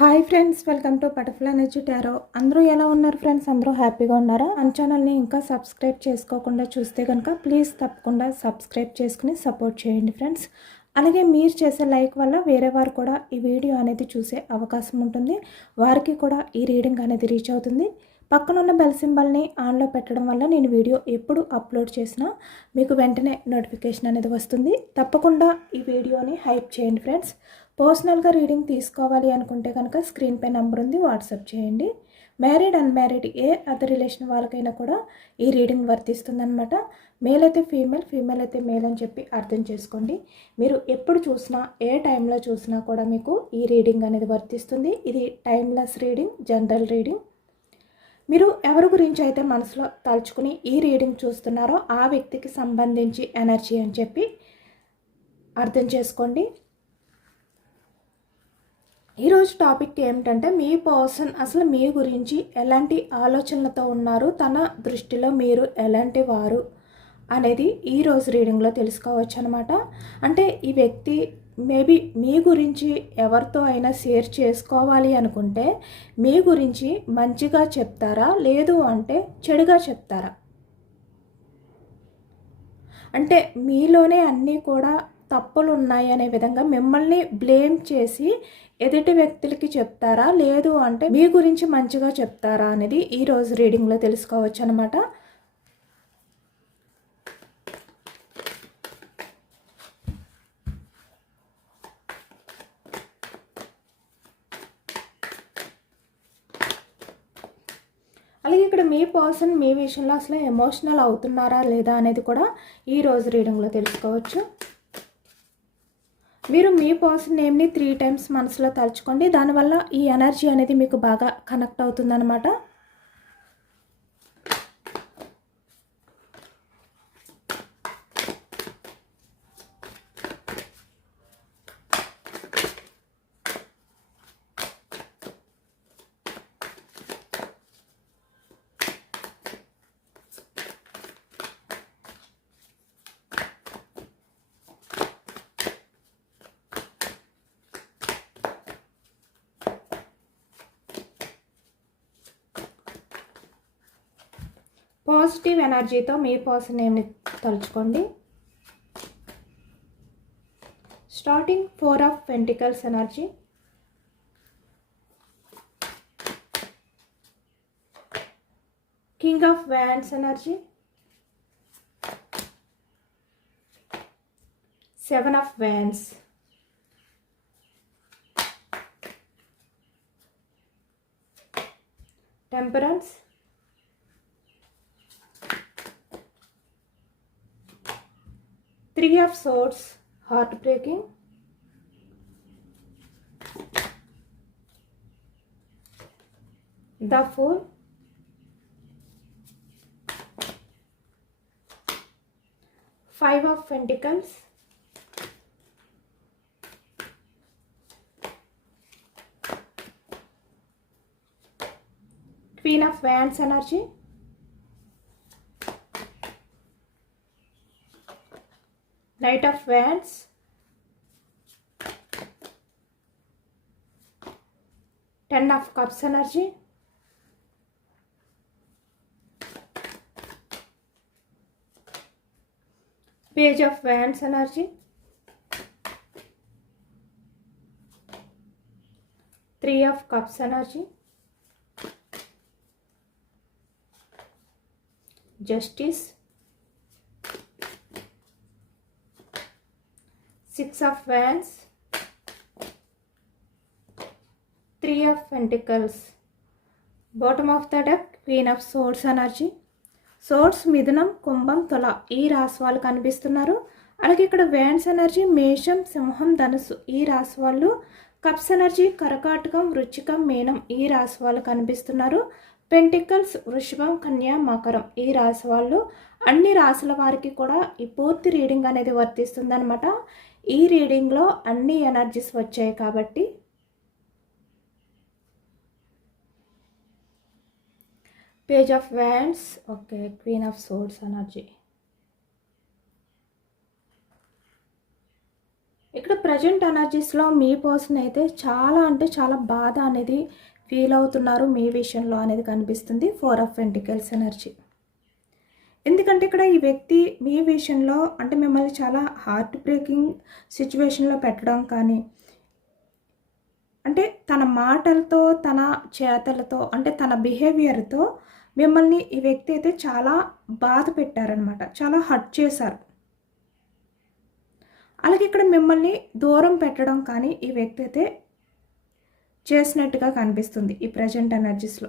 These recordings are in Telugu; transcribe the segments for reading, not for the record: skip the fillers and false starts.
Hi friends, welcome to butterfly energy tarot. అందరూ ఎలా ఉన్నారు ఫ్రెండ్స్? అందరూ హ్యాపీగా ఉన్నారా? మన ఛానల్ని ఇంకా సబ్స్క్రైబ్ చేసుకోకుండా చూస్తే కనుక ప్లీజ్ తప్పకుండా సబ్స్క్రైబ్ చేసుకుని సపోర్ట్ చేయండి ఫ్రెండ్స్. అలాగే మీరు చేసే లైక్ వల్ల వేరే వారు కూడా ఈ వీడియో అనేది చూసే అవకాశం ఉంటుంది. వారికి కూడా ఈ రీడింగ్ అనేది రీచ్ అవుతుంది. పక్కనున్న బెల్ సింబల్ని ఆన్లో పెట్టడం వల్ల నేను వీడియో ఎప్పుడు అప్లోడ్ చేసినా మీకు వెంటనే నోటిఫికేషన్ అనేది వస్తుంది. తప్పకుండా ఈ వీడియోని హైప్ చేయండి ఫ్రెండ్స్. పర్సనల్గా రీడింగ్ తీసుకోవాలి అనుకుంటే కనుక స్క్రీన్పై నెంబర్ ఉంది, వాట్సాప్ చేయండి. మ్యారీడ్ అన్మ్యారీడ్ ఏ అదర్ రిలేషన్ వాళ్ళకైనా కూడా ఈ రీడింగ్ వర్తిస్తుందన్నమాట. మేల్ అయితే ఫీమేల్, ఫీమేల్ అయితే మేల్ అని చెప్పి అర్థం చేసుకోండి. మీరు ఎప్పుడు చూసినా ఏ టైంలో చూసినా కూడా మీకు ఈ రీడింగ్ అనేది వర్తిస్తుంది. ఇది టైమ్లెస్ రీడింగ్, జనరల్ రీడింగ్. మీరు ఎవరి గురించి అయితే మనసులో తలుచుకుని ఈ రీడింగ్ చూస్తున్నారో ఆ వ్యక్తికి సంబంధించి ఎనర్జీ అని చెప్పి అర్థం చేసుకోండి. ఈరోజు టాపిక్ ఏమిటంటే, మీ పర్సన్ అసలు మీ గురించి ఎలాంటి ఆలోచనలతో ఉన్నారు, తన దృష్టిలో మీరు ఎలాంటి వారు అనేది ఈరోజు రీడింగ్లో తెలుసుకోవచ్చు అనమాట. అంటే ఈ వ్యక్తి మేబీ మీ గురించి ఎవరితో అయినా షేర్ చేసుకోవాలి అనుకుంటే మీ గురించి మంచిగా చెప్తారా, లేదు అంటే చెడుగా చెప్తారా? అంటే మీలోనే అన్నీ కూడా తప్పులు ఉన్నాయి అనే విధంగా మిమ్మల్ని బ్లేమ్ చేసి ఎదుటి వ్యక్తులకి చెప్తారా, లేదు అంటే మీ గురించి మంచిగా చెప్తారా అనేది ఈరోజు రీడింగ్లో తెలుసుకోవచ్చు అనమాట. అలాగే ఇక్కడ మీ పర్సన్ మీ విషయంలో అసలు ఎమోషనల్ అవుతున్నారా లేదా అనేది కూడా ఈరోజు రీడింగ్లో తెలుసుకోవచ్చు. మీరు మీ పర్సన్ నేమ్ని 3 times మనసులో తలుచుకోండి. దానివల్ల ఈ ఎనర్జీ అనేది మీకు బాగా కనెక్ట్ అవుతుందన్నమాట. పాజిటివ్ ఎనర్జీతో మీ పర్సన్ నేమ్ని తలుచుకోండి. Starting 4 of Pentacles energy, king of wands energy, 7 of Wands, temperance, Three of Swords, heartbreaking, the Fool, Five of Pentacles, Queen of Wands energy, Knight of Wands, Ten of Cups energy, Page of Wands energy, 3 of Cups energy, Justice, 6 of Wands, 3 of Pentacles, bottom of the deck, Queen of Swords energy. సోర్స్, మిథునం, కుంభం, తుల ఈ రాశి వాళ్ళు కనిపిస్తున్నారు. అలాగే ఇక్కడ వ్యాండ్స్ ఎనర్జీ మేషం, సింహం, ధనుసు ఈ రాశి వాళ్ళు. కప్స్ ఎనర్జీ కర్కాటకం, వృశ్చికం, మీనం ఈ రాశి వాళ్ళు కనిపిస్తున్నారు. పెంటికల్స్ వృషభం, కన్యా, మకరం ఈ రాశి వాళ్ళు. అన్ని రాశుల వారికి కూడా ఈ పూర్తి రీడింగ్ అనేది వర్తిస్తుంది అనమాట. ఈ రీడింగ్లో అన్ని ఎనర్జీస్ వచ్చాయి కాబట్టి page of wands, okay, queen of swords energy. ఇక్కడ ప్రజెంట్ ఎనర్జీస్లో మీ పర్సన్ అయితే చాలా అంటే చాలా బాధ అనేది ఫీల్ అవుతున్నారు మీ విషయంలో అనేది కనిపిస్తుంది. 4 ఆఫ్ పెంటికల్స్ ఎనర్జీ. ఎందుకంటే ఇక్కడ ఈ వ్యక్తి మీ విషయంలో అంటే మిమ్మల్ని చాలా హార్ట్ బ్రేకింగ్ సిచ్యువేషన్లో పెట్టడం కానీ, అంటే తన మాటలతో తన చేతలతో అంటే తన బిహేవియర్తో మిమ్మల్ని ఈ వ్యక్తి అయితే చాలా బాధ పెట్టారనమాట, చాలా హర్ట్ చేశారు. అలాగే ఇక్కడ మిమ్మల్ని దూరం పెట్టడం కానీ ఈ వ్యక్తి అయితే చేసినట్టుగా కనిపిస్తుంది ఈ ప్రజెంట్ ఎనర్జీస్లో.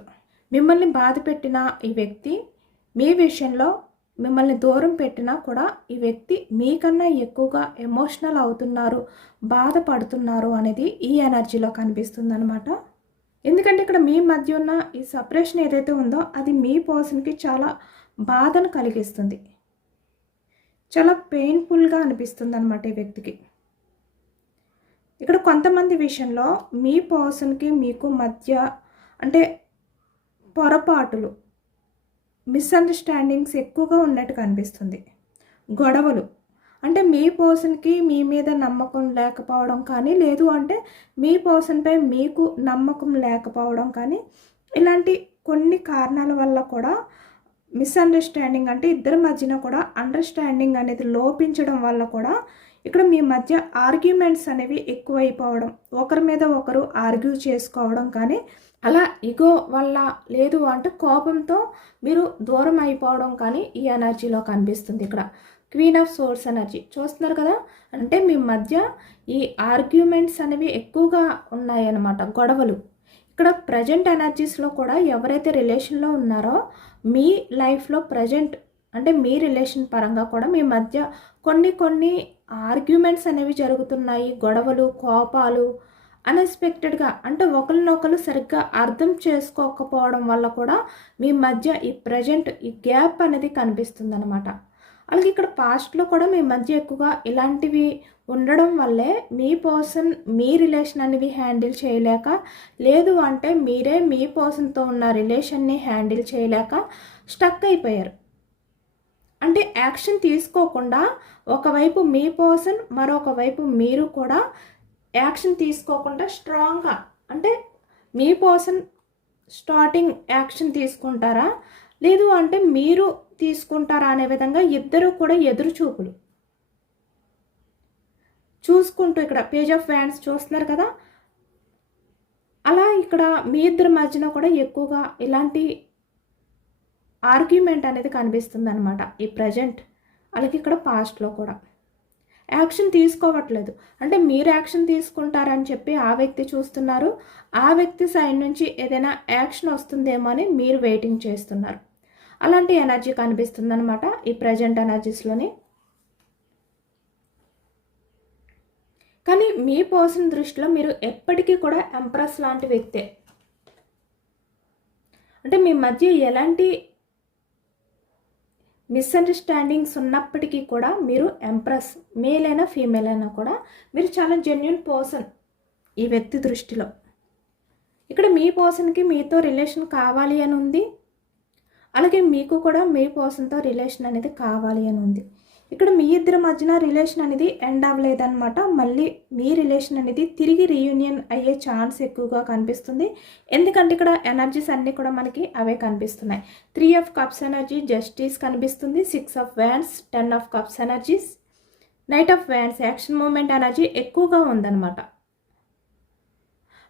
మిమ్మల్ని బాధ పెట్టిన ఈ వ్యక్తి మీ విషయంలో మిమ్మల్ని దూరం పెట్టినా కూడా ఈ వ్యక్తి మీకన్నా ఎక్కువగా ఎమోషనల్ అవుతున్నారు, బాధపడుతున్నారు అనేది ఈ ఎనర్జీలో కనిపిస్తుంది అనమాట. ఎందుకంటే ఇక్కడ మీ మధ్య ఉన్న ఈ సపరేషన్ ఏదైతే ఉందో అది మీ పర్సన్కి చాలా బాధను కలిగిస్తుంది, చాలా పెయిన్ఫుల్గా అనిపిస్తుంది అనమాట ఈ వ్యక్తికి. ఇక్కడ కొంతమంది విషయంలో మీ పర్సన్కి మీకు మధ్య అంటే పొరపాటులు, మిస్అండర్స్టాండింగ్స్ ఎక్కువగా ఉన్నట్టు కనిపిస్తుంది. గొడవలు అంటే మీ పర్సన్కి మీ మీద నమ్మకం లేకపోవడం కానీ, లేదు అంటే మీ పర్సన్పై మీకు నమ్మకం లేకపోవడం కానీ, ఇలాంటి కొన్ని కారణాల వల్ల కూడా మిస్అండర్స్టాండింగ్ అంటే ఇద్దరి మధ్యన కూడా అండర్స్టాండింగ్ అనేది లోపించడం వల్ల కూడా ఇక్కడ మీ మధ్య ఆర్గ్యుమెంట్స్ అనేవి ఎక్కువైపోవడం, ఒకరి మీద ఒకరు ఆర్గ్యూ చేసుకోవడం కానీ, అలా ఇగో వల్ల లేదు అంటే కోపంతో మీరు దూరం అయిపోవడం కానీ ఈ ఎనర్జీలో కనిపిస్తుంది. ఇక్కడ క్వీన్ ఆఫ్ సోర్స్ ఎనర్జీ చూస్తున్నారు కదా, అంటే మీ మధ్య ఈ ఆర్గ్యుమెంట్స్ అనేవి ఎక్కువగా ఉన్నాయన్నమాట, గొడవలు. ఇక్కడ ప్రజెంట్ ఎనర్జీస్లో కూడా ఎవరైతే రిలేషన్లో ఉన్నారో మీ లైఫ్లో ప్రజెంట్ అంటే మీ రిలేషన్ పరంగా కూడా మీ మధ్య కొన్ని ఆర్గ్యుమెంట్స్ అనేవి జరుగుతున్నాయి, గొడవలు, కోపాలు అన్ఎక్స్పెక్టెడ్గా అంటే ఒకరినొకరు సరిగ్గా అర్థం చేసుకోకపోవడం వల్ల కూడా మీ మధ్య ఈ ప్రజెంట్ ఈ గ్యాప్ అనేది కనిపిస్తుంది అనమాట. అలాగే ఇక్కడ పాస్ట్లో కూడా మీ మధ్య ఎక్కువగా ఇలాంటివి ఉండడం వల్లే మీ పర్సన్ మీ రిలేషన్ అనేది హ్యాండిల్ చేయలేక, లేదు అంటే మీరే మీ పర్సన్తో ఉన్న రిలేషన్ని హ్యాండిల్ చేయలేక స్టక్ అయిపోయారు. అంటే యాక్షన్ తీసుకోకుండా ఒకవైపు మీ పర్సన్, మరొక వైపు మీరు కూడా యాక్షన్ తీసుకోకుండా స్ట్రాంగ్గా అంటే మీ పర్సన్ స్టార్టింగ్ యాక్షన్ తీసుకుంటారా, లేదు అంటే మీరు తీసుకుంటారా అనే విధంగా ఇద్దరు కూడా ఎదురు చూపులు చూసుకుంటూ, ఇక్కడ పేజ్ ఆఫ్ వ్యాండ్స్ చూస్తున్నారు కదా, అలా ఇక్కడ మీ ఇద్దరి మధ్యన కూడా ఎక్కువగా ఇలాంటి ఆర్గ్యుమెంట్ అనేది కనిపిస్తుంది అనమాట ఈ ప్రజెంట్. అలాగే ఇక్కడ పాస్ట్లో కూడా యాక్షన్ తీసుకోవట్లేదు, అంటే మీరు యాక్షన్ తీసుకుంటారని చెప్పి ఆ వ్యక్తి చూస్తున్నారు, ఆ వ్యక్తి సైడ్ నుంచి ఏదైనా యాక్షన్ వస్తుందేమో అని మీరు వెయిటింగ్ చేస్తున్నారు. అలాంటి ఎనర్జీ కనిపిస్తుంది అనమాట ఈ ప్రజెంట్ ఎనర్జీస్లోని. కానీ మీ పర్సన్ దృష్టిలో మీరు ఎప్పటికీ కూడా ఎంప్రెస్ లాంటి వ్యక్తే. అంటే మీ మధ్య ఎలాంటి మిస్అండర్స్టాండింగ్స్ ఉన్నప్పటికీ కూడా మీరు ఎంప్రెస్, మేల్ అయినా ఫీమేల్ అయినా కూడా మీరు చాలా జెన్యున్ పర్సన్ ఈ వ్యక్తి దృష్టిలో. ఇక్కడ మీ పర్సన్కి మీతో రిలేషన్ కావాలి అని ఉంది, అలాగే మీకు కూడా మీ పర్సన్తో రిలేషన్ అనేది కావాలి అని ఉంది. ఇక్కడ మీ ఇద్దరి మధ్యన రిలేషన్ అనేది ఎండ్ అవ్వలేదన్నమాట, మళ్ళీ మీ రిలేషన్ అనేది తిరిగి రీయూనియన్ అయ్యే ఛాన్స్ ఎక్కువగా కనిపిస్తుంది. ఎందుకంటే ఇక్కడ ఎనర్జీస్ అన్నీ కూడా మనకి అవే కనిపిస్తున్నాయి. 3 ఆఫ్ కప్స్ ఎనర్జీ, జస్టిస్ కనిపిస్తుంది, 6 of wands, 10 of cups energies, knight of wands, action moment energy ఎక్కువగా ఉందన్నమాట.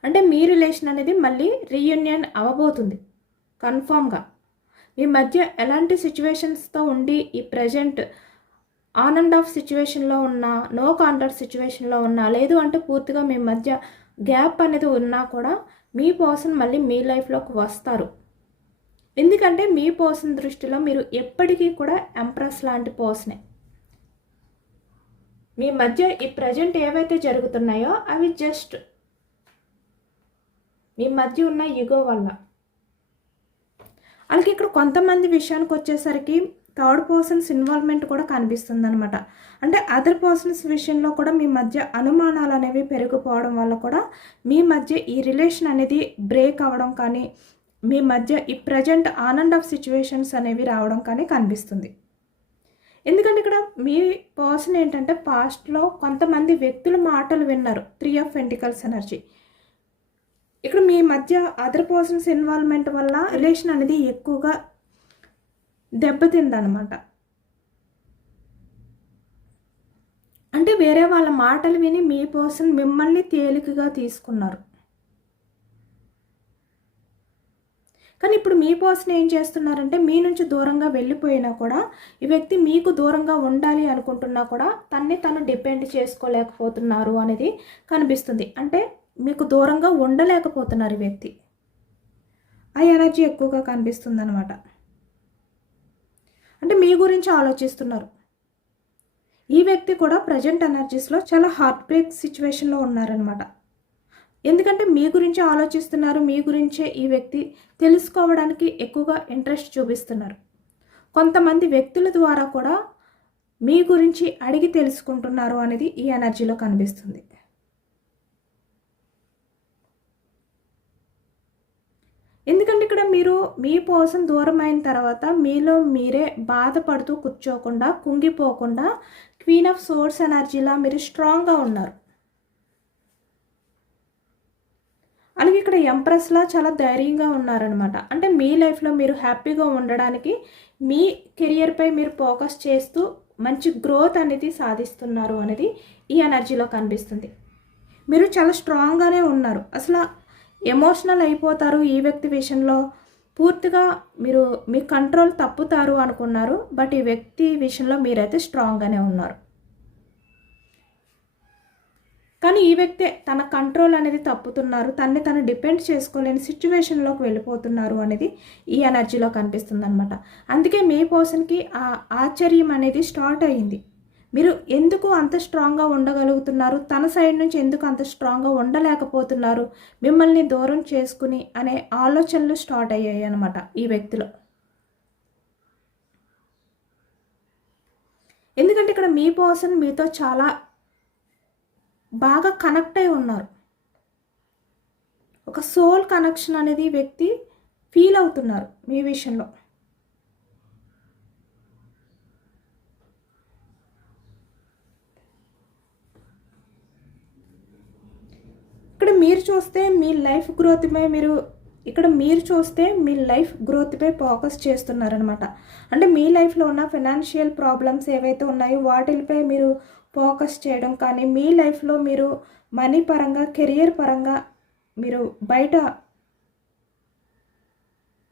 అంటే మీ రిలేషన్ అనేది మళ్ళీ రీయూనియన్ అవ్వబోతుంది కన్ఫామ్గా. మీ మధ్య ఎలాంటి సిచ్యువేషన్స్తో ఉండి ఈ ప్రజెంట్ ఆన్ అండ్ ఆఫ్ సిచ్యువేషన్లో ఉన్నా, నో కాంటాక్ట్ సిచ్యువేషన్లో ఉన్నా, లేదు అంటే పూర్తిగా మీ మధ్య గ్యాప్ అనేది ఉన్నా కూడా మీ పర్సన్ మళ్ళీ మీ లైఫ్లోకి వస్తారు. ఎందుకంటే మీ పర్సన్ దృష్టిలో మీరు ఎప్పటికీ కూడా ఎంప్రెస్ లాంటి పర్సనే. మీ మధ్య ఈ ప్రజెంట్ ఏవైతే జరుగుతున్నాయో అవి జస్ట్ మీ మధ్య ఉన్న ఈగో వల్ల. అలాగే ఇక్కడ కొంతమంది విషయానికి వచ్చేసరికి థర్డ్ పర్సన్స్ ఇన్వాల్వ్మెంట్ కూడా కనిపిస్తుంది అనమాట. అంటే అదర్ పర్సన్స్ విషయంలో కూడా మీ మధ్య అనుమానాలు అనేవి పెరిగిపోవడం వల్ల కూడా మీ మధ్య ఈ రిలేషన్ అనేది బ్రేక్ అవ్వడం కానీ, మీ మధ్య ఈ present on and of situations అనేవి రావడం కానీ కనిపిస్తుంది. ఎందుకంటే ఇక్కడ మీ పర్సన్ ఏంటంటే పాస్ట్లో కొంతమంది వ్యక్తుల మాటలు విన్నారు. 3 ఆఫ్ పెంటికల్స్ ఎనర్జీ. ఇక్కడ మీ మధ్య అదర్ పర్సన్స్ ఇన్వాల్వ్మెంట్ వల్ల రిలేషన్ అనేది ఎక్కువగా దెబ్బతిందనమాట. అంటే వేరే వాళ్ళ మాటలు విని మీ పర్సన్ మిమ్మల్ని తేలికగా తీసుకున్నారు. కానీ ఇప్పుడు మీ పర్సన్ ఏం చేస్తున్నారంటే మీ నుంచి దూరంగా వెళ్ళిపోయినా కూడా ఈ వ్యక్తి మీకు దూరంగా ఉండాలి అనుకుంటున్నా కూడా తన్ని తను డిపెండ్ చేసుకోలేకపోతున్నారు అనేది కనిపిస్తుంది. అంటే మీకు దూరంగా ఉండలేకపోతున్నారు ఈ వ్యక్తి. ఆ ఎనర్జీ ఎక్కువగా కనిపిస్తుంది అనమాట. అంటే మీ గురించి ఆలోచిస్తున్నారు. ఈ వ్యక్తి కూడా ప్రజెంట్ ఎనర్జీస్లో చాలా హార్ట్ బ్రేక్ సిచ్యువేషన్లో ఉన్నారనమాట. ఎందుకంటే మీ గురించి ఆలోచిస్తున్నారు. మీ గురించే ఈ వ్యక్తి తెలుసుకోవడానికి ఎక్కువగా ఇంట్రెస్ట్ చూపిస్తున్నారు. కొంతమంది వ్యక్తుల ద్వారా కూడా మీ గురించి అడిగి తెలుసుకుంటున్నారు అనేది ఈ ఎనర్జీలో కనిపిస్తుంది. ఎందుకంటే ఇక్కడ మీరు మీ పర్సన్ దూరం అయిన తర్వాత మీలో మీరే బాధపడుతూ కూర్చోకుండా, కుంగిపోకుండా క్వీన్ ఆఫ్ సోర్స్ ఎనర్జీలా మీరు స్ట్రాంగ్గా ఉన్నారు. అలాగే ఇక్కడ ఎంప్రెస్లా చాలా ధైర్యంగా ఉన్నారనమాట. అంటే మీ లైఫ్లో మీరు హ్యాపీగా ఉండడానికి మీ కెరియర్పై మీరు ఫోకస్ చేస్తూ మంచి గ్రోత్ అనేది సాధిస్తున్నారు అనేది ఈ ఎనర్జీలో కనిపిస్తుంది. మీరు చాలా స్ట్రాంగ్గానే ఉన్నారు. అసలు ఎమోషనల్ అయిపోతారు ఈ వ్యక్తి విషయంలో, పూర్తిగా మీరు మీ కంట్రోల్ తప్పుతారు అనుకున్నారు. బట్ ఈ వ్యక్తి విషయంలో మీరైతే స్ట్రాంగ్గానే ఉన్నారు. కానీ ఈ వ్యక్తే తన కంట్రోల్ అనేది తప్పుతున్నారు, తన్ని తను డిపెండ్ చేసుకోలేని సిచ్యువేషన్లోకి వెళ్ళిపోతున్నారు అనేది ఈ ఎనర్జీలో కనిపిస్తుంది అనమాట. అందుకే మీ పర్సన్కి ఆ ఆశ్చర్యం అనేది స్టార్ట్ అయ్యింది. మీరు ఎందుకు అంత స్ట్రాంగ్గా ఉండగలుగుతున్నారు, తన సైడ్ నుంచి ఎందుకు అంత స్ట్రాంగ్గా ఉండలేకపోతున్నారు, మిమ్మల్ని దూరం చేసుకుని అనే ఆలోచనలు స్టార్ట్ అయ్యాయి అనమాట ఈ వ్యక్తిలో. ఎందుకంటే ఇక్కడ మీ పర్సన్ మీతో చాలా బాగా కనెక్ట్ అయి ఉన్నారు. ఒక సోల్ కనెక్షన్ అనేది వ్యక్తి ఫీల్ అవుతున్నారు మీ విషయంలో. ఇక్కడ మీరు చూస్తే మీ లైఫ్ గ్రోత్పై ఫోకస్ చేస్తున్నారనమాట. అంటే మీ లైఫ్లో ఉన్న ఫైనాన్షియల్ ప్రాబ్లమ్స్ ఏవైతే ఉన్నాయో వాటిపై మీరు ఫోకస్ చేయడం కానీ, మీ లైఫ్లో మీరు మనీ పరంగా, కెరియర్ పరంగా మీరు బయట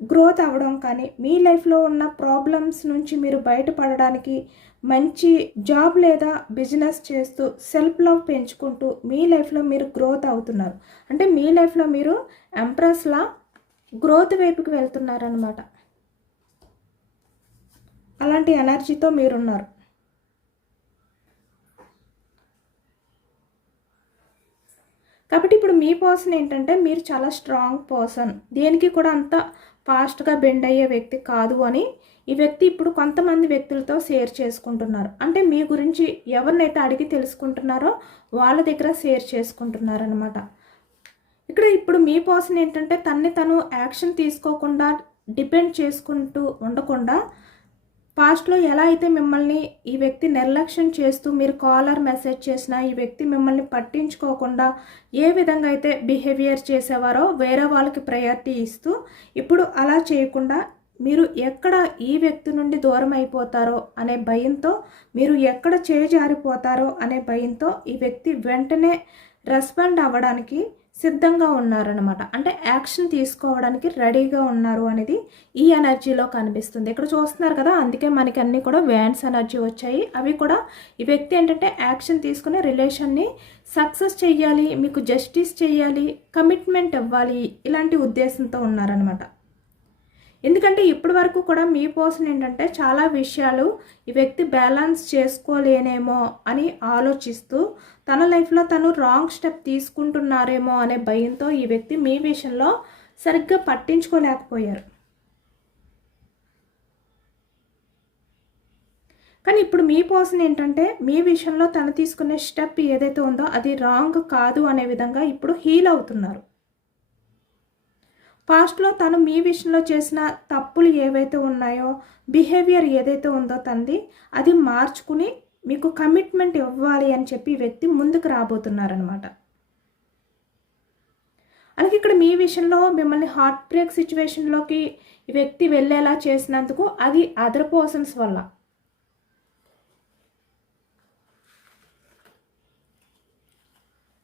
గ్రోత్ అవ్వడం కానీ, మీ లైఫ్లో ఉన్న ప్రాబ్లమ్స్ నుంచి మీరు బయటపడడానికి మంచి జాబ్ లేదా బిజినెస్ చేస్తూ సెల్ఫ్ లవ్ పెంచుకుంటూ మీ లైఫ్లో మీరు గ్రోత్ అవుతున్నారు. అంటే మీ లైఫ్లో మీరు ఎంప్రెస్లా గ్రోత్ వైపుకి వెళ్తున్నారనమాట. అలాంటి ఎనర్జీతో మీరున్నారు. కాబట్టి ఇప్పుడు మీ పర్సన్ ఏంటంటే మీరు చాలా స్ట్రాంగ్ పర్సన్, దేనికి కూడా అంత ఫాస్ట్గా బెండ్ అయ్యే వ్యక్తి కాదు అని ఈ వ్యక్తి ఇప్పుడు కొంతమంది వ్యక్తులతో షేర్ చేసుకుంటున్నారు. అంటే మీ గురించి ఎవరినైతే అడిగి తెలుసుకుంటున్నారో వాళ్ళ దగ్గర షేర్ చేసుకుంటున్నారనమాట. ఇక్కడ ఇప్పుడు మీ పర్సన్ ఏంటంటే తన్ని తను యాక్షన్ తీసుకోకుండా, డిపెండ్ చేసుకుంటూ ఉండకుండా, పాస్ట్లో ఎలా అయితే మిమ్మల్ని ఈ వ్యక్తి నిర్లక్ష్యం చేస్తూ మీరు కాలర్ మెసేజ్ చేసినా ఈ వ్యక్తి మిమ్మల్ని పట్టించుకోకుండా ఏ విధంగా అయితే బిహేవియర్ చేసేవారో వేరే వాళ్ళకి ప్రయారిటీ ఇస్తూ, ఇప్పుడు అలా చేయకుండా మీరు ఎక్కడ ఈ వ్యక్తి నుండి దూరం అయిపోతారో అనే భయంతో, మీరు ఎక్కడ చేజారిపోతారో అనే భయంతో ఈ వ్యక్తి వెంటనే రెస్పాండ్ అవ్వడానికి సిద్ధంగా ఉన్నారనమాట. అంటే యాక్షన్ తీసుకోవడానికి రెడీగా ఉన్నారు అనేది ఈ ఎనర్జీలో కనిపిస్తుంది. ఇక్కడ చూస్తున్నారు కదా, అందుకే మనకి అన్నీ కూడా వ్యాన్స్ ఎనర్జీ వచ్చాయి. అవి కూడా ఈ వ్యక్తి ఏంటంటే యాక్షన్ తీసుకుని రిలేషన్ని సక్సెస్ చేయాలి, మీకు జస్టిస్ చేయాలి, కమిట్మెంట్ ఇవ్వాలి, ఇలాంటి ఉద్దేశంతో ఉన్నారనమాట. ఎందుకంటే ఇప్పటి వరకు కూడా మీ పర్సన్ ఏంటంటే చాలా విషయాలు ఈ వ్యక్తి బ్యాలెన్స్ చేసుకోలేనేమో అని ఆలోచిస్తూ తన లైఫ్లో తను రాంగ్ స్టెప్ తీసుకుంటున్నారేమో అనే భయంతో ఈ వ్యక్తి మీ విషయంలో సరిగ్గా పట్టించుకోలేకపోయారు. కానీ ఇప్పుడు మీ పర్సన్ ఏంటంటే మీ విషయంలో తను తీసుకునే స్టెప్ ఏదైతే ఉందో అది రాంగ్ కాదు అనే విధంగా ఇప్పుడు హీల్ అవుతున్నారు. పాస్ట్లో తను మీ విషయంలో చేసిన తప్పులు ఏవైతే ఉన్నాయో, బిహేవియర్ ఏదైతే ఉందో తంది, అది మార్చుకుని మీకు కమిట్మెంట్ ఇవ్వాలి అని చెప్పి ఈ వ్యక్తి ముందుకు రాబోతున్నారనమాట. అలాగే ఇక్కడ మీ విషయంలో మిమ్మల్ని హార్ట్ బ్రేక్ సిచ్యువేషన్లోకి ఈ వ్యక్తి వెళ్ళేలా చేసినందుకు అది అదర్ పర్సన్స్ వల్ల.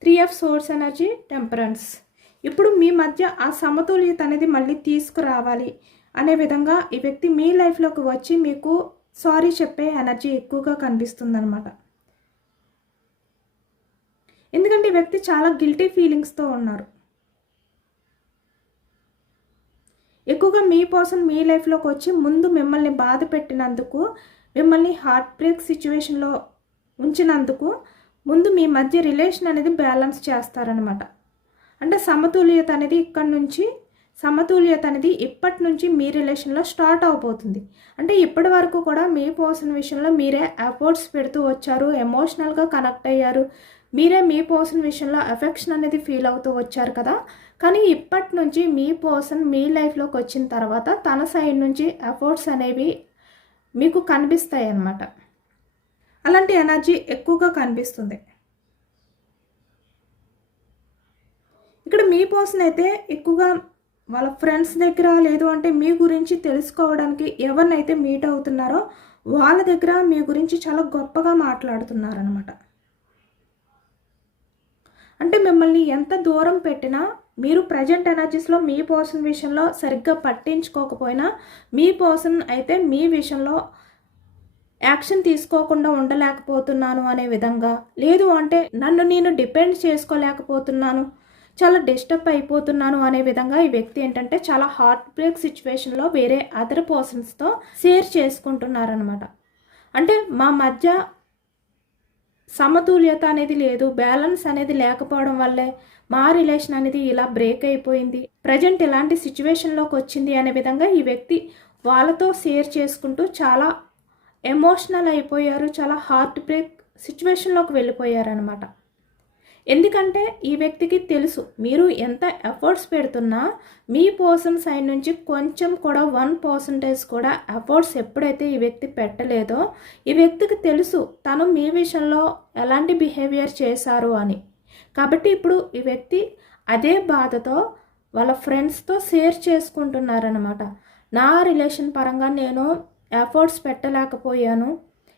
3 ఆఫ్ సోర్స్ ఎనర్జీ, టెంపరెన్స్. ఇప్పుడు మీ మధ్య ఆ సమతుల్యత అనేది మళ్ళీ తీసుకురావాలి అనే విధంగా ఈ వ్యక్తి మీ లైఫ్లోకి వచ్చి మీకు సారీ చెప్పే ఎనర్జీ ఎక్కువగా కనిపిస్తుంది అనమాట. ఎందుకంటే ఈ వ్యక్తి చాలా గిల్టీ ఫీలింగ్స్తో ఉన్నారు. ఎక్కువగా మీ పర్సన్ మీ లైఫ్లోకి వచ్చి ముందు మిమ్మల్ని బాధ పెట్టినందుకు, మిమ్మల్ని హార్ట్ బ్రేక్ సిచ్యువేషన్లో ఉంచినందుకు ముందు మీ మధ్య రిలేషన్ అనేది బ్యాలెన్స్ చేస్తారనమాట. అంటే సమతుల్యత అనేది ఇప్పటి నుంచి మీ రిలేషన్లో స్టార్ట్ అవబోతుంది. అంటే ఇప్పటి వరకు కూడా మీ పర్సన్ విషయంలో మీరే ఎఫర్ట్స్ పెడుతూ వచ్చారు, ఎమోషనల్గా కనెక్ట్ అయ్యారు, మీరే మీ పర్సన్ విషయంలో ఎఫెక్షన్ అనేది ఫీల్ అవుతూ వచ్చారు కదా. కానీ ఇప్పటి నుంచి మీ పర్సన్ మీ లైఫ్లోకి వచ్చిన తర్వాత తన సైడ్ నుంచి ఎఫర్ట్స్ అనేవి మీకు కనిపిస్తాయి అన్నమాట. అలాంటి ఎనర్జీ ఎక్కువగా కనిపిస్తుంది. ఇక్కడ మీ పర్సన్ అయితే ఎక్కువగా వాళ్ళ ఫ్రెండ్స్ దగ్గర, లేదు అంటే మీ గురించి తెలుసుకోవడానికి ఎవరినైతే మీట్ అవుతున్నారో వాళ్ళ దగ్గర మీ గురించి చాలా గొప్పగా మాట్లాడుతున్నారనమాట. అంటే మిమ్మల్ని ఎంత దూరం పెట్టినా మీరు ప్రజెంట్ ఎనర్జీస్లో మీ పర్సన్ విషయంలో సరిగ్గా పట్టించుకోకపోయినా మీ పర్సన్ అయితే మీ విషయంలో యాక్షన్ తీసుకోకుండా ఉండలేకపోతున్నాను అనే విధంగా, లేదు అంటే నన్ను నేను డిపెండ్ చేసుకోలేకపోతున్నాను, చాలా డిస్టర్బ్ అయిపోతున్నాను అనే విధంగా ఈ వ్యక్తి ఏంటంటే చాలా హార్ట్ బ్రేక్ సిచ్యువేషన్లో వేరే అదర్ పర్సన్స్తో షేర్ చేసుకుంటున్నారనమాట. అంటే మా మధ్య సమతుల్యత అనేది లేదు, బ్యాలెన్స్ అనేది లేకపోవడం వల్లే మా రిలేషన్ అనేది ఇలా బ్రేక్ అయిపోయింది, ప్రజెంట్ ఇలాంటి సిచ్యువేషన్లోకి వచ్చింది అనే విధంగా ఈ వ్యక్తి వాళ్ళతో షేర్ చేసుకుంటూ చాలా ఎమోషనల్ అయిపోయారు, చాలా హార్ట్ బ్రేక్ సిచ్యువేషన్లోకి వెళ్ళిపోయారనమాట. ఎందుకంటే ఈ వ్యక్తికి తెలుసు మీరు ఎంత ఎఫర్ట్స్ పెడుతున్నా మీ పర్సన్ సైడ్ నుంచి కొంచెం కూడా 1% కూడా ఎఫర్ట్స్ ఎప్పుడైతే ఈ వ్యక్తి పెట్టలేదో ఈ వ్యక్తికి తెలుసు తను మీ విషయంలో ఎలాంటి బిహేవియర్ చేశారు అని. కాబట్టి ఇప్పుడు ఈ వ్యక్తి అదే బాధతో వాళ్ళ ఫ్రెండ్స్తో షేర్ చేసుకుంటున్నారనమాట. నా రిలేషన్ పరంగా నేను ఎఫర్ట్స్ పెట్టలేకపోయాను,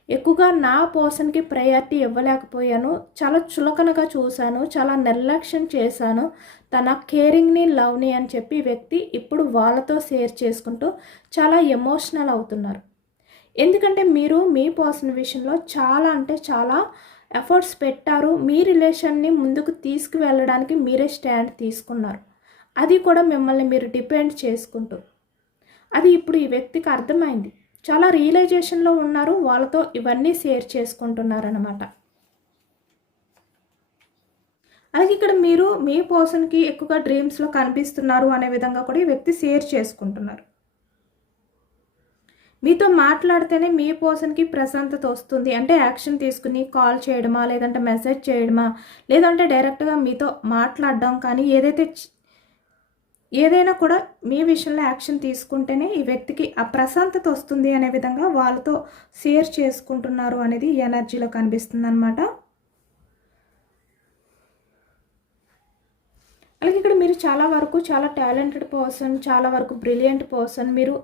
ఎక్కువగా నా పర్సన్కి ప్రయారిటీ ఇవ్వలేకపోయాను, చాలా చులకనగా చూశాను, చాలా నిర్లక్ష్యం చేశాను తన కేరింగ్ని, లవ్ని అని చెప్పి ఈ వ్యక్తి ఇప్పుడు వాళ్ళతో షేర్ చేసుకుంటూ చాలా ఎమోషనల్ అవుతున్నారు. ఎందుకంటే మీరు మీ పర్సన్ విషయంలో చాలా అంటే చాలా ఎఫర్ట్స్ పెట్టారు, మీ రిలేషన్ని ముందుకు తీసుకువెళ్ళడానికి మీరే స్టాండ్ తీసుకున్నారు, అది కూడా మిమ్మల్ని మీరు డిపెండ్ చేసుకుంటూ. అది ఇప్పుడు ఈ వ్యక్తికి అర్థమైంది, చాలా రియలైజేషన్లో ఉన్నారు, వాళ్ళతో ఇవన్నీ షేర్ చేసుకుంటున్నారనమాట. అలాగే ఇక్కడ మీరు మీ పర్సన్కి ఎక్కువగా డ్రీమ్స్లో కనిపిస్తున్నారు అనే విధంగా కూడా ఈ వ్యక్తి షేర్ చేసుకుంటున్నారు. మీతో మాట్లాడితేనే మీ పర్సన్కి ప్రశాంతత వస్తుంది, అంటే యాక్షన్ తీసుకుని కాల్ చేయడమా, లేదంటే మెసేజ్ చేయడమా, లేదంటే డైరెక్ట్గా మీతో మాట్లాడడం కానీ ఏదైనా కూడా మీ విషయంలో యాక్షన్ తీసుకుంటేనే ఈ వ్యక్తికి ఆ ప్రశాంతత వస్తుంది అనే విధంగా వాళ్ళతో షేర్ చేసుకుంటున్నారు అనేది ఈ ఎనర్జీలో కనిపిస్తుంది అనమాట. అలాగే ఇక్కడ మీరు చాలా వరకు చాలా టాలెంటెడ్ పర్సన్, చాలా వరకు బ్రిలియంట్ పర్సన్, మీరు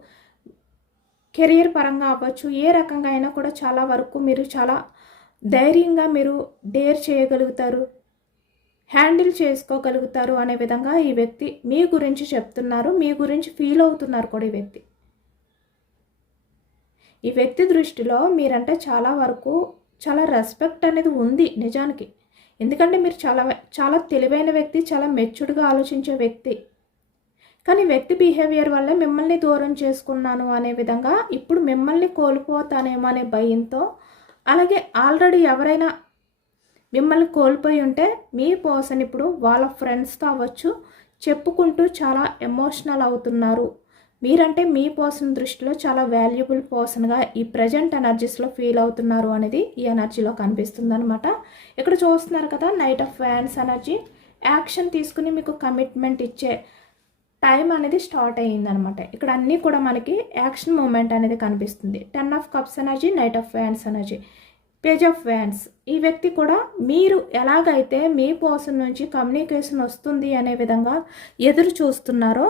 కెరియర్ పరంగా అవ్వచ్చు, ఏ రకంగా అయినా కూడా చాలా వరకు మీరు చాలా ధైర్యంగా మీరు డేర్ చేయగలుగుతారు, హ్యాండిల్ చేసుకోగలుగుతారు అనే విధంగా ఈ వ్యక్తి మీ గురించి చెప్తున్నారు, మీ గురించి ఫీల్ అవుతున్నారు కూడా ఈ వ్యక్తి దృష్టిలో మీరంటే చాలా వరకు చాలా రెస్పెక్ట్ అనేది ఉంది నిజానికి. ఎందుకంటే మీరు చాలా తెలివైన వ్యక్తి, చాలా మెచ్యూర్డ్గా ఆలోచించే వ్యక్తి. కానీ వ్యక్తి బిహేవియర్ వల్ల మిమ్మల్ని దూరం చేసుకున్నాను అనే విధంగా ఇప్పుడు మిమ్మల్ని కోల్పోతానేమో అనే భయంతో, అలాగే ఆల్రెడీ ఎవరైనా మిమ్మల్ని కోల్పోయి ఉంటే మీ పర్సన్ ఇప్పుడు వాళ్ళ ఫ్రెండ్స్తో అవ్వచ్చు చెప్పుకుంటూ చాలా ఎమోషనల్ అవుతున్నారు. మీరంటే మీ పర్సన్ దృష్టిలో చాలా వాల్యుబుల్ పర్సన్గా ఈ ప్రజెంట్ ఎనర్జీస్లో ఫీల్ అవుతున్నారు అనేది ఈ ఎనర్జీలో కనిపిస్తుంది అనమాట. ఇక్కడ చూస్తున్నారు కదా, night of wands energy action తీసుకుని మీకు కమిట్మెంట్ ఇచ్చే టైం అనేది స్టార్ట్ అయ్యిందనమాట. ఇక్కడ అన్నీ కూడా మనకి యాక్షన్ మూమెంట్ అనేది కనిపిస్తుంది. 10 of cups energy, night of wands energy, page of wands. ఈ వ్యక్తి కూడా మీరు ఎలాగైతే మీ పర్సన్ నుంచి కమ్యూనికేషన్ వస్తుంది అనే విధంగా ఎదురు చూస్తున్నారో,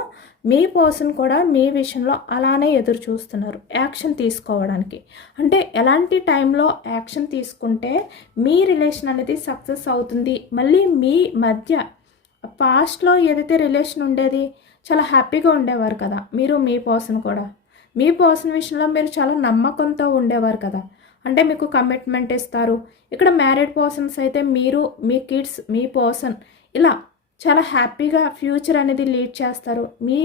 మీ పర్సన్ కూడా మీ విషయంలో అలానే ఎదురు చూస్తున్నారు యాక్షన్ తీసుకోవడానికి. అంటే ఎలాంటి టైంలో యాక్షన్ తీసుకుంటే మీ రిలేషన్ అనేది సక్సెస్ అవుతుంది. మళ్ళీ మీ మధ్య పాస్ట్లో ఏదైతే రిలేషన్ ఉండేది, చాలా హ్యాపీగా ఉండేవారు కదా మీరు, మీ పర్సన్ కూడా. మీ పర్సన్ విషయంలో మీరు చాలా నమ్మకంతో ఉండేవారు కదా. అంటే మీకు కమిట్మెంట్ ఇస్తారు. ఇక్కడ మ్యారీడ్ పర్సన్స్ అయితే మీరు, మీ కిడ్స్, మీ పర్సన్ ఇలా చాలా హ్యాపీగా ఫ్యూచర్ అనేది లీడ్ చేస్తారు. మీ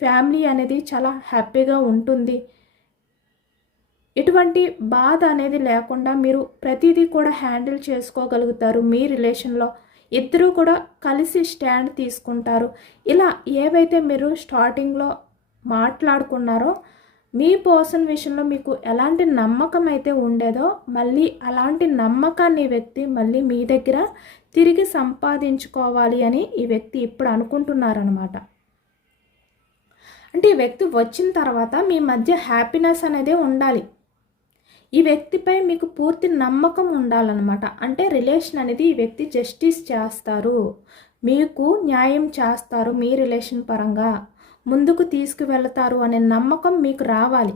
ఫ్యామిలీ అనేది చాలా హ్యాపీగా ఉంటుంది. ఎటువంటి బాధ అనేది లేకుండా మీరు ప్రతిదీ కూడా హ్యాండిల్ చేసుకోగలుగుతారు. మీ రిలేషన్లో ఇద్దరూ కూడా కలిసి స్టాండ్ తీసుకుంటారు. ఇలా ఏవైతే మీరు స్టార్టింగ్లో మాట్లాడుకున్నారో, మీ పర్సన్ విషయంలో మీకు ఎలాంటి నమ్మకం అయితే ఉండేదో, మళ్ళీ అలాంటి నమ్మకాన్ని ఈ వ్యక్తి మళ్ళీ మీ దగ్గర తిరిగి సంపాదించుకోవాలి అని ఈ వ్యక్తి ఇప్పుడు అనుకుంటున్నారనమాట. అంటే ఈ వ్యక్తి వచ్చిన తర్వాత మీ మధ్య హ్యాపీనెస్ అనేది ఉండాలి. ఈ వ్యక్తిపై మీకు పూర్తి నమ్మకం ఉండాలన్నమాట. అంటే రిలేషన్ అనేది ఈ వ్యక్తి జస్టిస్ చేస్తారు, మీకు న్యాయం చేస్తారు, మీ రిలేషన్ పరంగా ముందుకు తీసుకువెళ్తారు అనే నమ్మకం మీకు రావాలి.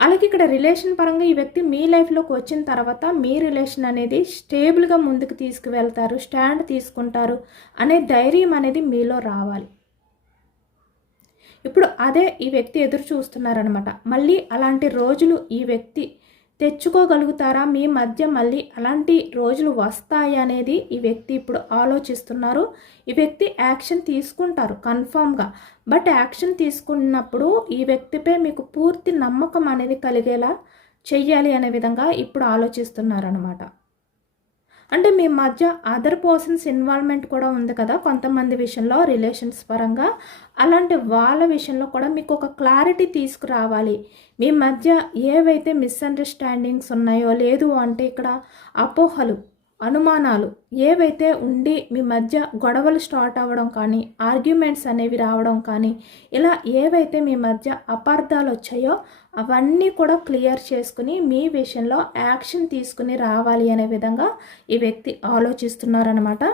అలాగే ఇక్కడ రిలేషన్ పరంగా ఈ వ్యక్తి మీ లైఫ్లోకి వచ్చిన తర్వాత మీ రిలేషన్ అనేది స్టేబుల్గా ముందుకు తీసుకువెళ్తారు, స్టాండ్ తీసుకుంటారు అనే ధైర్యం అనేది మీలో రావాలి. ఇప్పుడు అదే ఈ వ్యక్తి ఎదురు చూస్తున్నారనమాట. మళ్ళీ అలాంటి రోజులు ఈ వ్యక్తి తెచ్చుకోగలుగుతారా, మీ మధ్య మళ్ళీ అలాంటి రోజులు వస్తాయి అనేది ఈ వ్యక్తి ఇప్పుడు ఆలోచిస్తున్నారు. ఈ వ్యక్తి యాక్షన్ తీసుకుంటారు కన్ఫామ్గా. బట్ యాక్షన్ తీసుకున్నప్పుడు ఈ వ్యక్తిపై మీకు పూర్తి నమ్మకం అనేది కలిగేలా చెయ్యాలి అనే విధంగా ఇప్పుడు ఆలోచిస్తున్నారనమాట. అంటే మీ మధ్య అదర్ పర్సన్స్ ఇన్వాల్వ్మెంట్ కూడా ఉంది కదా కొంతమంది విషయంలో, రిలేషన్స్ పరంగా. అలాంటి వాళ్ళ విషయంలో కూడా మీకు ఒక క్లారిటీ తీసుకురావాలి. మీ మధ్య ఏవైతే మిస్అండర్స్టాండింగ్స్ ఉన్నాయో, లేదు అంటే ఇక్కడ అపోహలు, అనుమానాలు ఏవైతే ఉండి మీ మధ్య గొడవలు స్టార్ట్ అవ్వడం కానీ, ఆర్గ్యుమెంట్స్ అనేవి రావడం కానీ, ఇలా ఏవైతే మీ మధ్య అపార్థాలు వచ్చాయో అవన్నీ కూడా క్లియర్ చేసుకుని మీ విషయంలో యాక్షన్ తీసుకుని రావాలి అనే విధంగా ఈ వ్యక్తి ఆలోచిస్తున్నారనమాట.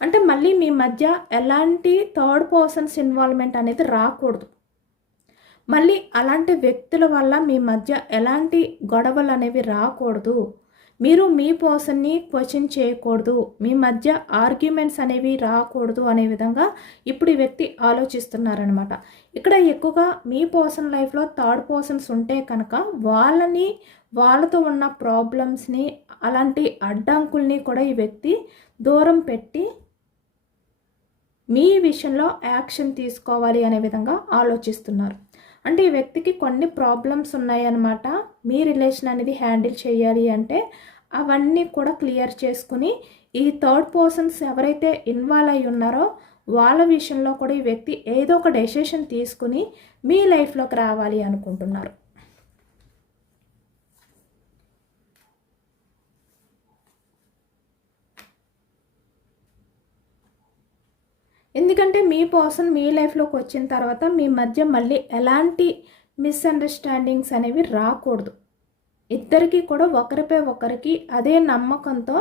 అంటే మళ్ళీ మీ మధ్య ఎలాంటి థర్డ్ పర్సన్స్ ఇన్వాల్వ్మెంట్ అనేది రాకూడదు. మళ్ళీ అలాంటి వ్యక్తుల వల్ల మీ మధ్య ఎలాంటి గొడవలు అనేవి రాకూడదు. మీరు మీ పర్సన్ని క్వశ్చన్ చేయకూడదు, మీ మధ్య ఆర్గ్యుమెంట్స్ అనేవి రాకూడదు అనే విధంగా ఇప్పుడు ఈ వ్యక్తి ఆలోచిస్తున్నారనమాట. ఇక్కడ ఎక్కువగా మీ పర్సన్ లైఫ్లో థర్డ్ పర్సన్స్ ఉంటే కనుక వాళ్ళతో ఉన్న ప్రాబ్లమ్స్ని, అలాంటి అడ్డంకుల్ని కూడా ఈ వ్యక్తి దూరం పెట్టి మీ విషయంలో యాక్షన్ తీసుకోవాలి అనే విధంగా ఆలోచిస్తున్నారు. అంటే ఈ వ్యక్తికి కొన్ని ప్రాబ్లమ్స్ ఉన్నాయన్నమాట. మీ రిలేషన్ అనేది హ్యాండిల్ చేయాలి అంటే అవన్నీ కూడా క్లియర్ చేసుకుని ఈ థర్డ్ పర్సన్స్ ఎవరైతే ఇన్వాల్వ్ అయి ఉన్నారో వాళ్ళ విషయంలో కూడా ఈ వ్యక్తి ఏదో ఒక డెసిషన్ తీసుకుని మీ లైఫ్లోకి రావాలి అనుకుంటున్నారు. ఎందుకంటే మీ పర్సన్ మీ లైఫ్లోకి వచ్చిన తర్వాత మీ మధ్య మళ్ళీ ఎలాంటి మిస్అండర్స్టాండింగ్స్ అనేవి రాకూడదు. ఇద్దరికీ కూడా ఒకరిపై ఒకరికి అదే నమ్మకంతో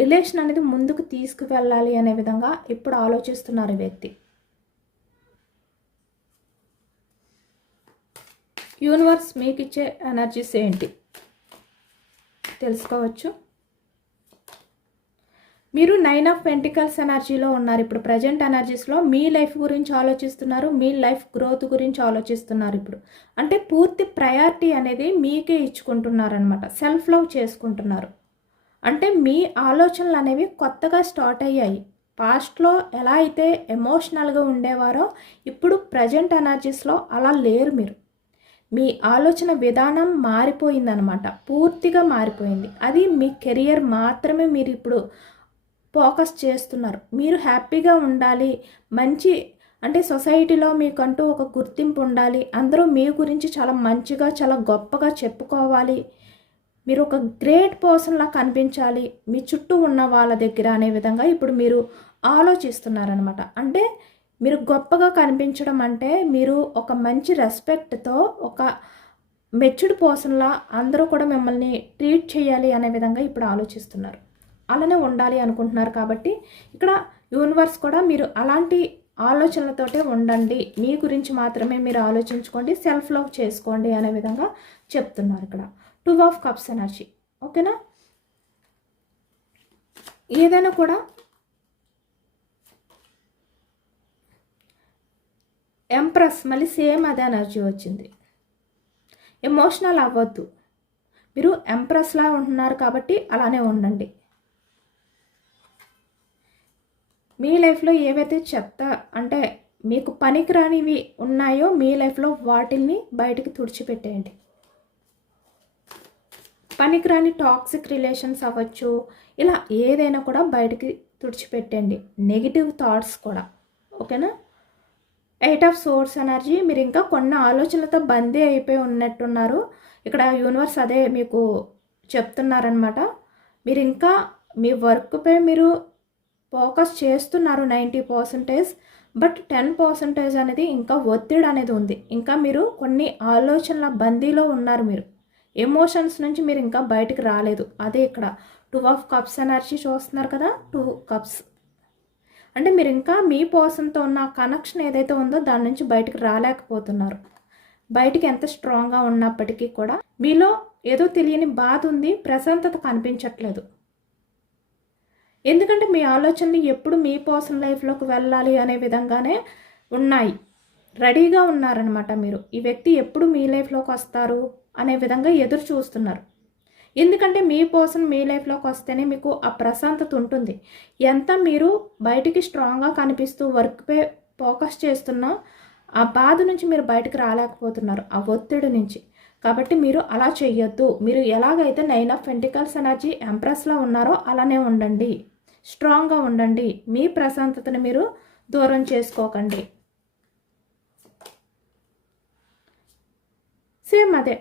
రిలేషన్ అనేది ముందుకు తీసుకువెళ్ళాలి అనే విధంగా ఇప్పుడు ఆలోచిస్తున్నారు ఈ వ్యక్తి. యూనివర్స్ మీకు ఇచ్చే ఎనర్జీస్ ఏంటి తెలుసుకోవచ్చు. మీరు 9 ఆఫ్ పెంటికల్స్ ఎనర్జీలో ఉన్నారు. ఇప్పుడు ప్రజెంట్ ఎనర్జీస్లో మీ లైఫ్ గురించి ఆలోచిస్తున్నారు, మీ లైఫ్ గ్రోత్ గురించి ఆలోచిస్తున్నారు. ఇప్పుడు అంటే పూర్తి ప్రయారిటీ అనేది మీకే ఇచ్చుకుంటున్నారనమాట. సెల్ఫ్ లవ్ చేసుకుంటున్నారు. అంటే మీ ఆలోచనలు అనేవి కొత్తగా స్టార్ట్ అయ్యాయి. పాస్ట్లో ఎలా అయితే ఎమోషనల్గా ఉండేవారో ఇప్పుడు ప్రజెంట్ ఎనర్జీస్లో అలా లేరు. మీరు మీ ఆలోచన విధానం మారిపోయిందనమాట, పూర్తిగా మారిపోయింది. అది మీ కెరియర్ మాత్రమే మీరు ఇప్పుడు ఫోకస్ చేస్తున్నారు. మీరు హ్యాపీగా ఉండాలి, మంచి అంటే సొసైటీలో మీకంటూ ఒక గుర్తింపు ఉండాలి, అందరూ మీ గురించి చాలా మంచిగా చాలా గొప్పగా చెప్పుకోవాలి, మీరు ఒక గ్రేట్ పర్సన్లా కనిపించాలి మీ చుట్టూ ఉన్న వాళ్ళ దగ్గర అనే విధంగా ఇప్పుడు మీరు ఆలోచిస్తున్నారనమాట. అంటే మీరు గొప్పగా కనిపించడం అంటే మీరు ఒక మంచి రెస్పెక్ట్‌తో ఒక మెచ్యూర్డ్ పర్సన్‌లా అందరూ కూడా మిమ్మల్ని ట్రీట్ చేయాలి అనే విధంగా ఇప్పుడు ఆలోచిస్తున్నారు. అలానే ఉండాలి అనుకుంటున్నారు కాబట్టి ఇక్కడ యూనివర్స్ కూడా మీరు అలాంటి ఆలోచనలతోటే ఉండండి. మీ గురించి మాత్రమే మీరు ఆలోచించుకోండి. సెల్ఫ్ లవ్ చేసుకోండి అనే విధంగా చెప్తున్నారు ఇక్కడ. 2 ఆఫ్ కప్స్ ఎనర్జీ. ఓకేనా? ఏదైనా కూడా ఎంప్రెస్ మళ్ళీ సేమ్ అదే ఎనర్జీ వచ్చింది. ఎమోషనల్ అవ్వద్దు. మీరు ఎంప్రెస్లా ఉంటున్నారు కాబట్టి అలానే ఉండండి. మీ లైఫ్లో ఏవైతే చెత్త అంటే మీకు పనికిరానివి ఉన్నాయో మీ లైఫ్లో వాటిల్ని బయటికి తుడిచిపెట్టేయండి. పనికిరాని టాక్సిక్ రిలేషన్స్ అవ్వచ్చు, ఇలా ఏదైనా కూడా బయటికి తుడిచిపెట్టండి. నెగిటివ్ థాట్స్ కూడా. ఓకేనా? 8 ఆఫ్ సోర్స్ ఎనర్జీ. మీరు ఇంకా కొన్ని ఆలోచనలతో బందీ అయిపోయి ఉన్నట్టున్నారు. ఇక్కడ యూనివర్స్ అదే మీకు చెప్తున్నారనమాట. మీరు ఇంకా మీ వర్క్పై మీరు ఫోకస్ చేస్తున్నారు 90%, బట్ 10% అనేది ఇంకా ఒత్తిడి అనేది ఉంది. ఇంకా మీరు కొన్ని ఆలోచనల బందీలో ఉన్నారు. మీరు ఎమోషన్స్ నుంచి మీరు ఇంకా బయటికి రాలేదు. అదే ఇక్కడ 2 ఆఫ్ కప్స్ ఎనర్జీ చూస్తున్నారు కదా, 2 కప్స్ అంటే మీరు ఇంకా మీ పర్సన్తో ఉన్న కనెక్షన్ ఏదైతే ఉందో దాని నుంచి బయటికి రాలేకపోతున్నారు. బయటికి ఎంత స్ట్రాంగ్గా ఉన్నప్పటికీ కూడా మీలో ఏదో తెలియని బాధ ఉంది, ప్రశాంతత కనిపించట్లేదు. ఎందుకంటే మీ ఆలోచనలు ఎప్పుడు మీ పర్సనల్ లైఫ్లోకి వెళ్ళాలి అనే విధంగానే ఉన్నాయి. రెడీగా ఉన్నారనమాట మీరు. ఈ వ్యక్తి ఎప్పుడు మీ లైఫ్లోకి వస్తారు అనే విధంగా ఎదురు చూస్తున్నారు. ఎందుకంటే మీ పర్సన్ మీ లైఫ్లోకి వస్తేనే మీకు ఆ ప్రశాంతత ఉంటుంది. ఎంత మీరు బయటికి స్ట్రాంగ్గా కనిపిస్తూ వర్క్పై ఫోకస్ చేస్తున్నా ఆ బాధ నుంచి మీరు బయటికి రాలేకపోతున్నారు, ఆ ఒత్తిడి నుంచి. కాబట్టి మీరు అలా చెయ్యొద్దు. మీరు ఎలాగైతే 9 ఆఫ్ పెంటికల్స్ ఎనర్జీ ఎంప్రెస్లో ఉన్నారో అలానే ఉండండి. స్ట్రాంగ్గా ఉండండి. మీ ప్రశాంతతను మీరు దూరం చేసుకోకండి. సేమ్ అదే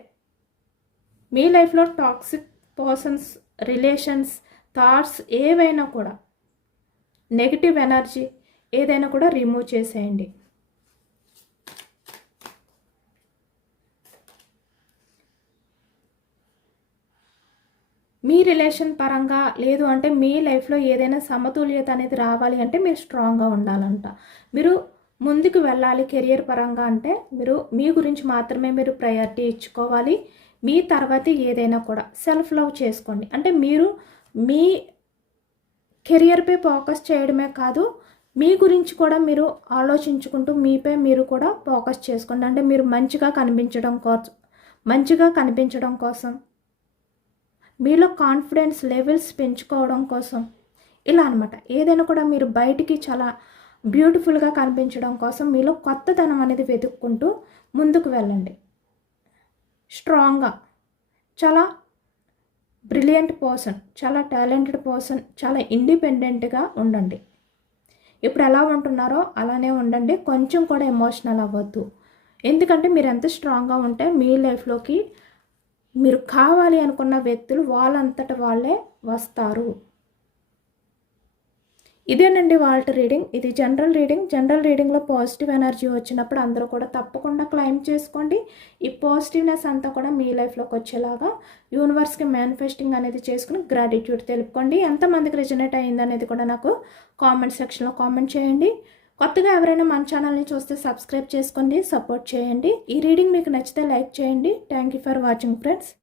మీ లైఫ్లో టాక్సిక్ పర్సన్స్, రిలేషన్స్, థాట్స్ ఏవైనా కూడా నెగిటివ్ ఎనర్జీ ఏదైనా కూడా రిమూవ్ చేసేయండి. మీ రిలేషన్ పరంగా లేదు అంటే మీ లైఫ్లో ఏదైనా సమతుల్యత అనేది రావాలి అంటే మీరు స్ట్రాంగ్గా ఉండాలంట. మీరు ముందుకు వెళ్ళాలి కెరియర్ పరంగా అంటే మీరు మీ గురించి మాత్రమే మీరు ప్రయారిటీ ఇచ్చుకోవాలి. మీ తర్వాత ఏదైనా కూడా సెల్ఫ్ లవ్ చేసుకోండి. అంటే మీరు మీ కెరియర్పై ఫోకస్ చేయడమే కాదు, మీ గురించి కూడా మీరు ఆలోచించుకుంటూ మీపై మీరు కూడా ఫోకస్ చేసుకోండి. అంటే మీరు మంచిగా కనిపించడం కోసం మీలో కాన్ఫిడెన్స్ లెవెల్స్ పెంచుకోవడం కోసం ఇలా అనమాట. ఏదైనా కూడా మీరు బయటికి చాలా బ్యూటిఫుల్గా కనిపించడం కోసం మీలో కొత్తదనం అనేది వెతుక్కుంటూ ముందుకు వెళ్ళండి. స్ట్రాంగ్గా, చాలా బ్రిలియంట్ పర్సన్, చాలా టాలెంటెడ్ పర్సన్, చాలా ఇండిపెండెంట్గా ఉండండి. ఇప్పుడు ఎలా ఉంటున్నారో అలానే ఉండండి. కొంచెం కూడా ఎమోషనల్ అవ్వద్దు. ఎందుకంటే మీరు ఎంత స్ట్రాంగ్గా ఉంటే మీ లైఫ్లోకి మీరు కావాలి అనుకున్న వ్యక్తులు వాళ్ళంతట వాళ్ళే వస్తారు. ఇదేనండి వాళ్ళ రీడింగ్. ఇది జనరల్ రీడింగ్. జనరల్ రీడింగ్లో పాజిటివ్ ఎనర్జీ వచ్చినప్పుడు అందరూ కూడా తప్పకుండా క్లైమ్ చేసుకోండి. ఈ పాజిటివ్నెస్ అంతా కూడా మీ లైఫ్లోకి వచ్చేలాగా యూనివర్స్కి మేనిఫెస్టింగ్ అనేది చేసుకుని గ్రాటిట్యూడ్ తెలుపుకోండి. ఎంతమందికి రిజనేట్ అయ్యింది అనేది కూడా నాకు కామెంట్ సెక్షన్లో కామెంట్ చేయండి. కొత్తగా ఎవరైనా మన ఛానల్ని చూస్తే సబ్స్క్రైబ్ చేసుకోండి, సపోర్ట్ చేయండి. ఈ రీడింగ్ మీకు నచ్చితే లైక్ చేయండి. Thank you for watching friends.